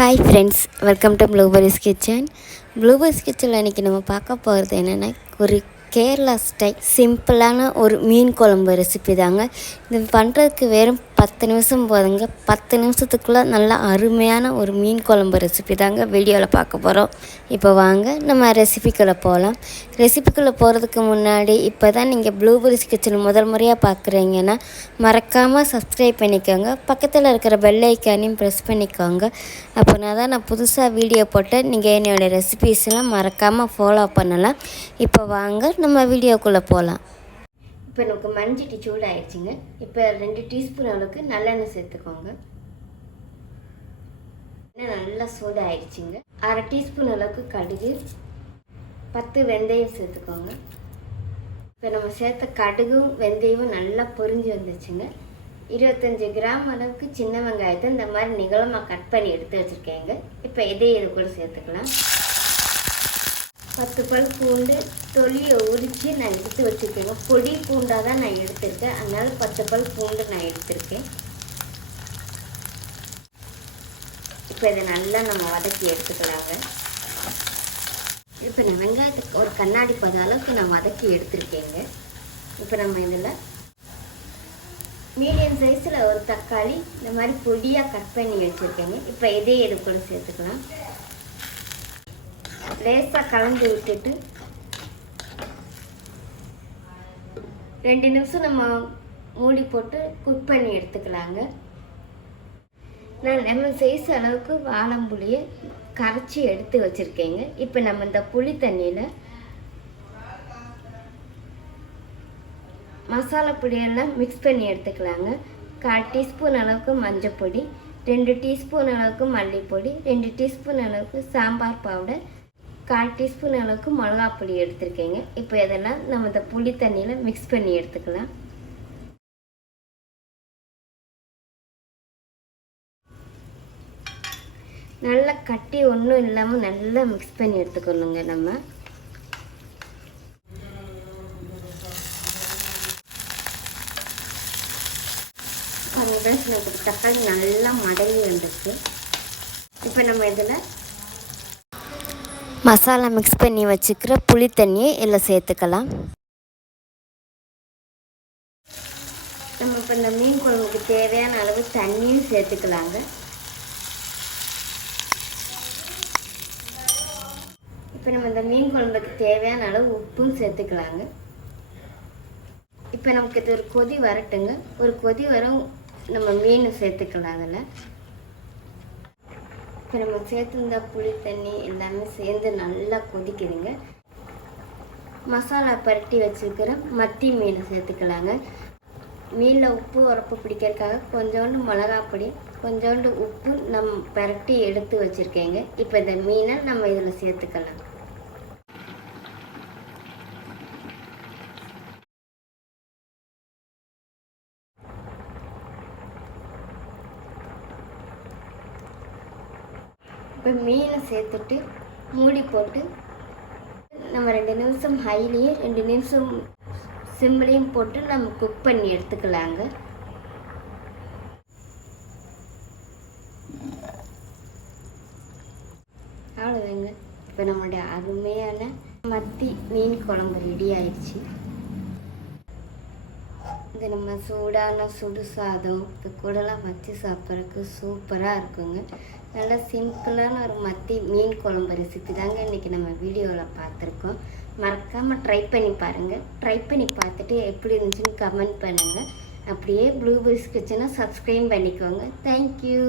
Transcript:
Hi friends, welcome to blueberries kitchen. Blueberries கிச்சனில் இன்றைக்கி நம்ம பார்க்க போகிறது என்னென்னா, ஒரு கேரளா ஸ்டைல் சிம்பிளான ஒரு மீன் குழம்பு ரெசிபி தாங்க. இது பண்ணுறதுக்கு வெறும் 10 நிமிஷம் போதுங்க. 10 நிமிஷத்துக்குள்ளே நல்லா அருமையான ஒரு மீன் குழம்பு ரெசிபி தாங்க வீடியோவில் பார்க்க போகிறோம். இப்போ வாங்க நம்ம ரெசிபிக்குள்ளே போகலாம். ரெசிபிக்குள்ளே போகிறதுக்கு முன்னாடி இப்போ தான் நீங்கள் ப்ளூபெரிஸ் கிச்சன் முதல் முறையாக பார்க்குறீங்கன்னா மறக்காமல் சப்ஸ்கிரைப் பண்ணிக்கோங்க. பக்கத்தில் இருக்கிற பெல் ஐக்கானையும் ப்ரெஸ் பண்ணிக்கோங்க. அப்போனா தான் நான் புதுசாக வீடியோ போட்டு நீங்கள் என்னோடய ரெசிபீஸ்லாம் மறக்காமல் ஃபாலோ பண்ணலாம். இப்போ வாங்க நம்ம வீடியோக்குள்ளே போகலாம். இப்போ நமக்கு மஞ்சட்டி சூடாகிடுச்சிங்க. இப்போ 2 டீஸ்பூன் அளவுக்கு நல்லெண்ணெய் சேர்த்துக்கோங்க. நல்லா சூடாகிடுச்சிங்க. 1/2 டீஸ்பூன் அளவுக்கு கடுகு, 10 வெந்தயம் சேர்த்துக்கோங்க. இப்போ நம்ம சேர்த்த கடுகும் வெந்தயமும் நல்லா பொரிஞ்சு வந்துச்சுங்க. 25 கிராம் அளவுக்கு சின்ன வெங்காயத்தை இந்த மாதிரி நிகழமாக கட் பண்ணி எடுத்து வச்சுருக்கேங்க. இப்போ இது கூட சேர்த்துக்கலாம். 10 பல் பூண்டு தொலியை உரித்து நான் எடுத்து வச்சுருக்கேங்க. பொடி பூண்டாக தான் நான் எடுத்திருக்கேன், அதனால் 10 பல் பூண்டு நான் எடுத்திருக்கேன். இப்போ இதை நல்லா நம்ம வதக்கி எடுத்துக்கலாங்க. இப்போ நான் வெங்காயத்துக்கு ஒரு கண்ணாடி பத அளவுக்கு நான் வதக்கி எடுத்திருக்கேங்க. இப்போ நம்ம இதில் மீடியம் சைஸில் ஒரு தக்காளி இந்த மாதிரி பொடியாக கட் பண்ணி வச்சுருக்கேங்க. இப்போ இதே கூட சேர்த்துக்கலாம். லேசாக கலந்து விட்டுட்டு 2 நிமிஷம் நம்ம மூடி போட்டு குக் பண்ணி எடுத்துக்கலாங்க. நான் லெமன் சைஸ் அளவுக்கு வாழம்புளியை கரைச்சி எடுத்து வச்சுருக்கேங்க. இப்போ நம்ம இந்த புளி தண்ணியில் மசாலா பொடியெல்லாம் மிக்ஸ் பண்ணி எடுத்துக்கலாங்க. 1/4 டீஸ்பூன் அளவுக்கு மஞ்சள் பொடி, 2 டீஸ்பூன் அளவுக்கு மல்லிப்பொடி, 2 டீஸ்பூன் அளவுக்கு சாம்பார் பவுடர், 1/4 டீஸ்பூன் அளவுக்கு மிளகாப்பொடி எடுத்துருக்கேங்க. இப்போ இதெல்லாம் நம்ம இந்த புளி தண்ணியில் மிக்ஸ் பண்ணி எடுத்துக்கலாம். நல்லா கட்டி ஒன்றும் இல்லாமல் நல்லா மிக்ஸ் பண்ணி எடுத்துக்கணுங்க. நம்ம நமக்கு தக்காளி நல்லா மடங்கி வந்துருக்கு. இப்போ நம்ம இதில் மசாலா மிக்ஸ் பண்ணி வச்சுக்கிற புளி தண்ணியை இதில் சேர்த்துக்கலாம். நம்ம இப்போ இந்த மீன் குழம்புக்கு தேவையான அளவு தண்ணியும் சேர்த்துக்கலாங்க. இப்போ நம்ம இந்த மீன் குழம்புக்கு தேவையான அளவு உப்பும் சேர்த்துக்கலாங்க. இப்போ நமக்கு இது ஒரு கொதி வரட்டுங்க. ஒரு கொதி வரும் நம்ம மீன் சேர்த்துக்கலாம். அதில் இப்போ நம்ம சேர்த்துருந்த புளி தண்ணி எல்லாமே சேர்ந்து நல்லா கொதிக்குதுங்க. மசாலா பரட்டி வச்சுருக்கிற மத்தி மீனை சேர்த்துக்கலாங்க. மீனில் உப்பு உரப்பு பிடிக்கிறதுக்காக கொஞ்சோண்டு மிளகாப்பொடி, கொஞ்சோண்டு உப்பு நம்ம பரட்டி எடுத்து வச்சுருக்கேங்க. இப்போ இந்த மீனை நம்ம இதில் சேர்த்துக்கலாம். இப்போ மீனை சேர்த்துட்டு மூடி போட்டு நம்ம 2 நிமிஷம் ஹைலேயும் 2 நிமிஷம் சிம்லேயும் போட்டு நம்ம குக் பண்ணி எடுத்துக்கலாங்க. அவ்வளோதாங்க. இப்போ நம்மளுடைய அருமையான மத்தி மீன் குழம்பு ரெடி ஆயிடுச்சு. இது நம்ம சூடான சுடு சாதம் இது கூடலாம் வச்சு சாப்பிட்றதுக்கு சூப்பராக இருக்குங்க. நல்லா சிம்பிளான ஒரு மத்தி மீன் குழம்பு ரெசிபி தாங்க இன்றைக்கி நம்ம வீடியோவில் பார்த்துருக்கோம். மறக்காமல் ட்ரை பண்ணி பாருங்கள். ட்ரை பண்ணி பார்த்துட்டு எப்படி இருந்துச்சுன்னு கமெண்ட் பண்ணுங்கள். அப்படியே ப்ளூபெரிஸ் கிச்சனை சப்ஸ்கிரைப் பண்ணிக்கோங்க. தேங்க்யூ.